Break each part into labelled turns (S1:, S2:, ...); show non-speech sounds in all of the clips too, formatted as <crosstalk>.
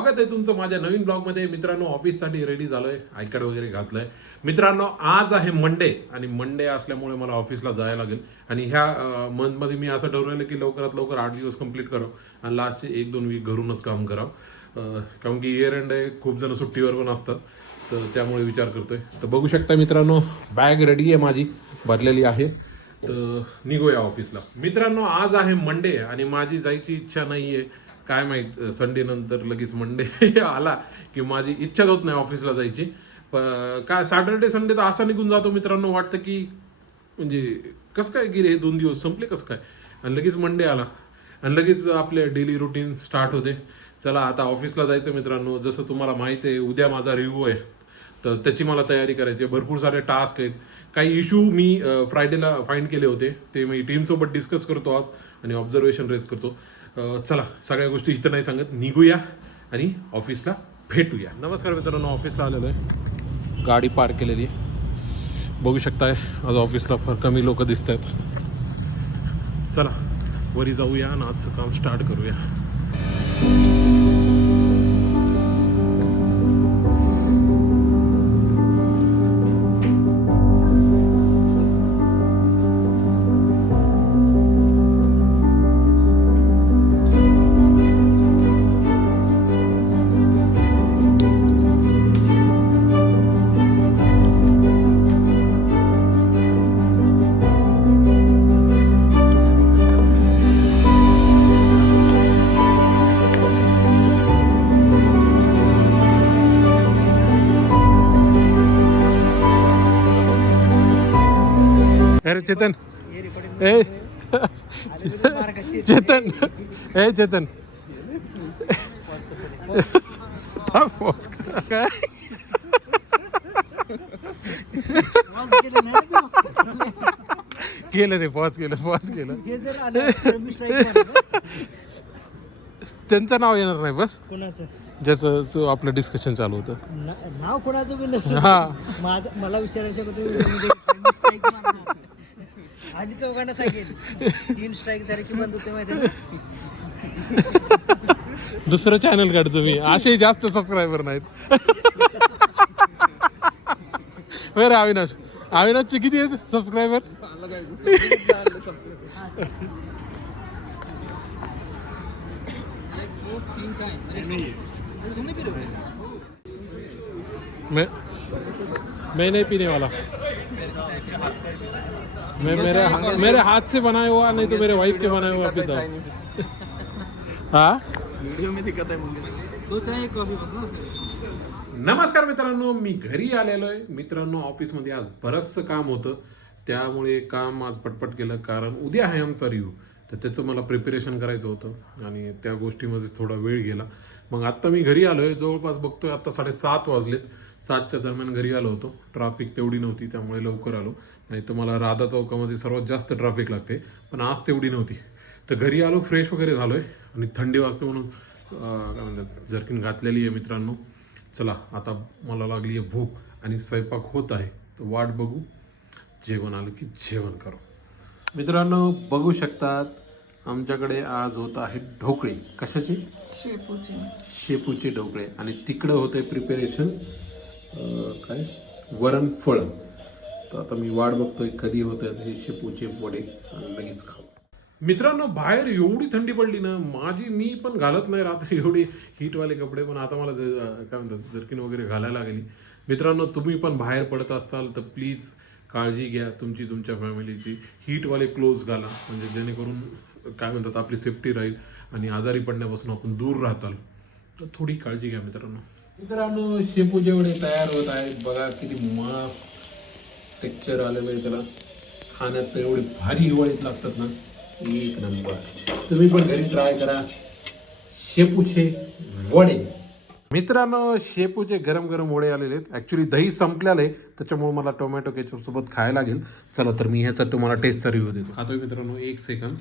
S1: स्वागत आहे तुमचं माझ्या नवीन ब्लॉगमध्ये. मित्रांनो ऑफिससाठी रेडी झालोय. आयकार्ड वगैरे घातलंय. मित्रांनो आज आहे मंडे आणि मंडे असल्यामुळे मला ऑफिसला जायला लागेल. आणि ह्या मंथमध्ये मी असं ठरवलेलं की लवकरात लवकर आठ दिवस कंप्लीट करावं. आणि लास्टचे एक दोन वीक घरूनच काम करावं. कारण की इयर एंड आहे. खूप जण सुट्टीवर पण असतात. तर त्यामुळे विचार करतोय. तर बघू शकता मित्रांनो बॅग रेडी आहे माझी. भरलेली आहे. तर निघूया ऑफिसला. मित्रांनो आज आहे मंडे आणि माझी जायची इच्छा नाही आहे काय माहीत संडे नंतर लगेच मंडे <laughs> आला की माझी इच्छाच होत नाही ऑफिसला जायची. प- काय सॅटर्डे संडे तर असा निघून जातो मित्रांनो वाटतं की म्हणजे कसं काय गेले हे दोन दिवस संपले कसं काय? आणि लगेच मंडे आला. आणि लगेच आपले डेली रुटीन स्टार्ट होते. चला आता ऑफिसला जायचं मित्रांनो. जसं तुम्हाला माहिती आहे उद्या माझा रिव्ह्यू आहे. तर त्याची मला तयारी करायची आहे. भरपूर सारे टास्क आहेत. काही इश्यू मी फ्रायडेला फाईंड केले होते. ते मी टीमसोबत डिस्कस करतो आज आणि ऑब्झर्वेशन रेज करतो. चला सगळ्या गोष्टी इथं नाही सांगत. निघूया आणि ऑफिसला भेटूया. नमस्कार मित्रांनो ऑफिसला आलेलो आहे. गाडी पार्क केलेली आहे. बघू शकताय आज ऑफिसला फार कमी लोक दिसत आहेत चला वरी जाऊया आणि आजचं काम स्टार्ट करूया. अरे चेतन. ए. <laughs> चेतन. ए चेतन. काय? केलं ते पॉज केलं पॉज केलं. त्यांचं नाव येणार नाही बस.
S2: कोणाचं?
S1: ज्याचं जो आपलं डिस्कशन चालू होतं.
S2: नाव कोणाचं बी नसतं.
S1: हा.
S2: माझं मला विचारायचं होतं म्हणजे त्यांनी strike मारला. आणि चौघांना सांगेल तीन स्ट्राईक झाले की बंद होते माहिती ना?
S1: दुसरं चॅनल काढतो मी असे जास्त सबस्क्रायबर नाहीत. बरं अविनाश? अविनाशचे किती आहेत सबस्क्रायबर मैं मैं नहीं पीने वाला. मैं मेरे मेरे हाथ से बनाया हुआ नहीं तो मेरे वाइफ के बनाया हुआ पीता। हूँ? <laughs> हाँ नमस्कार मित्रांनो मी घरी आलेलो आहे मित्रांनो ऑफिसमध्ये आज बरंचसं काम होतं. त्यामुळे काम आज पटपट केलं कारण उद्या आहे आमचा रिव्ह्यू तर त्याचं मला प्रिपरेशन करायचं होतं आणि त्या गोष्टीमध्येच थोडा वेळ गेला. मग आत्ता मी घरी आलो आहे जवळपास बघतोय आत्ता साडेसात वाजलेत. सातच्या दरम्यान घरी आलो होतो. ट्रॅफिक तेवढी नव्हती त्यामुळे लवकर आलो. नाही तर मला राधा चौकामध्ये सर्वात जास्त ट्रॅफिक लागते पण आज तेवढी नव्हती. तर घरी आलो फ्रेश वगैरे झालो आहे आणि थंडी वाजते म्हणून काय म्हणतात जर्किन घातलेली आहे मित्रांनो. चला आता मला लागली आहे भूक आणि स्वयंपाक होत आहे. तर वाट बघू. जेवण आलं की जेवण करू. मित्रांनो बघू शकतात आमच्याकडे आज होत आहे ढोकळे. कशाचे? शेपूचे. ढोकळे. आणि तिकडं होते प्रिपेरेशन काय वरण फळं. तर आता मी वाट बघतोय कधी होत हे शेपूचे वडे आणि लगेच खाऊ. मित्रांनो बाहेर एवढी थंडी पडली ना माझी मी पण घालत नाही रात्री एवढी हीटवाले कपडे पण आता मला काय म्हणतात जर्किन वगैरे घालायला लागली. मित्रांनो तुम्ही पण बाहेर पडत असाल तर प्लीज काळजी घ्या तुमची तुमच्या फॅमिलीची हीटवाले क्लोज घाला म्हणजे जेणेकरून काय म्हणतात आपली सेफ्टी राहील आणि आजारी पडण्यापासून आपण दूर राहताल. तर थोडी काळजी घ्या मित्रांनो. मित्रांनो शेपू जेवढे तयार होत आहेत. बघा किती मस्त टेक्चर आलेलं आहे त्याला. खाण्यात तर एवढे भारी हिवाळीत लागतात ना. एक नंबर. तुम्ही पण घरी ट्राय करा. शेपूचे वडे. मित्रांनो शेपूचे गरम गरम वडे आलेले आहेत. ॲक्च्युली दही संपलेलं आहे. त्याच्यामुळे मला टोमॅटो केचपसोबत खायला लागेल. चला तर मी ह्याचा तुम्हाला टेस्टचा रिव्ह्यू देतो. खातोय मित्रांनो एक सेकंद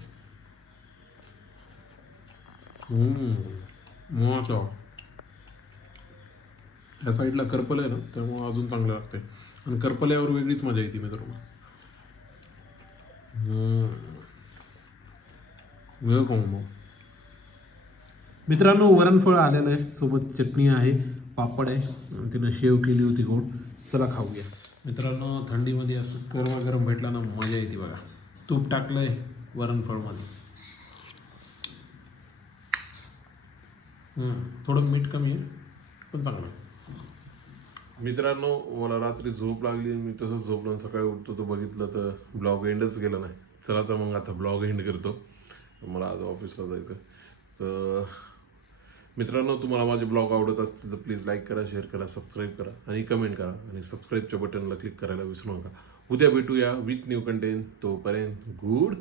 S1: मस्त. ह्या साईडला करपल आहे ना त्यामुळे अजून चांगलं लागते आणि करपल्यावर वेगळीच मजा येते मित्रांनो. वेळ खाऊ मग मित्रांनो वरणफळ आलेलं आहे. सोबत चटणी आहे पापड आहे आणि तिनं शेव केली होती गोड. चला खाऊया. मित्रांनो थंडीमध्ये असं गरम गरम भेटला ना मजा येते बघा. तूप टाकलंय वरणफळमध्ये. हम्म, थोडं मीठ कमी आहे पण चांगलं आहे. मित्रांनो मला रात्री झोप लागली. मी तसंच झोपलो सकाळी उठतो तो बघितलं तर ब्लॉग एंडच गेला नाही. चला तर मग आता ब्लॉग एंड करतो. मला आज ऑफिसला जायचं. तर मित्रांनो तुम्हाला माझे ब्लॉग आवडत असतील तर प्लीज लाईक करा शेअर करा सबस्क्राईब करा आणि कमेंट करा. आणि सबस्क्राईबच्या बटनला क्लिक करायला विसरू नका. उद्या भेटूया विथ न्यू कंटेंट तोपर्यंत गुड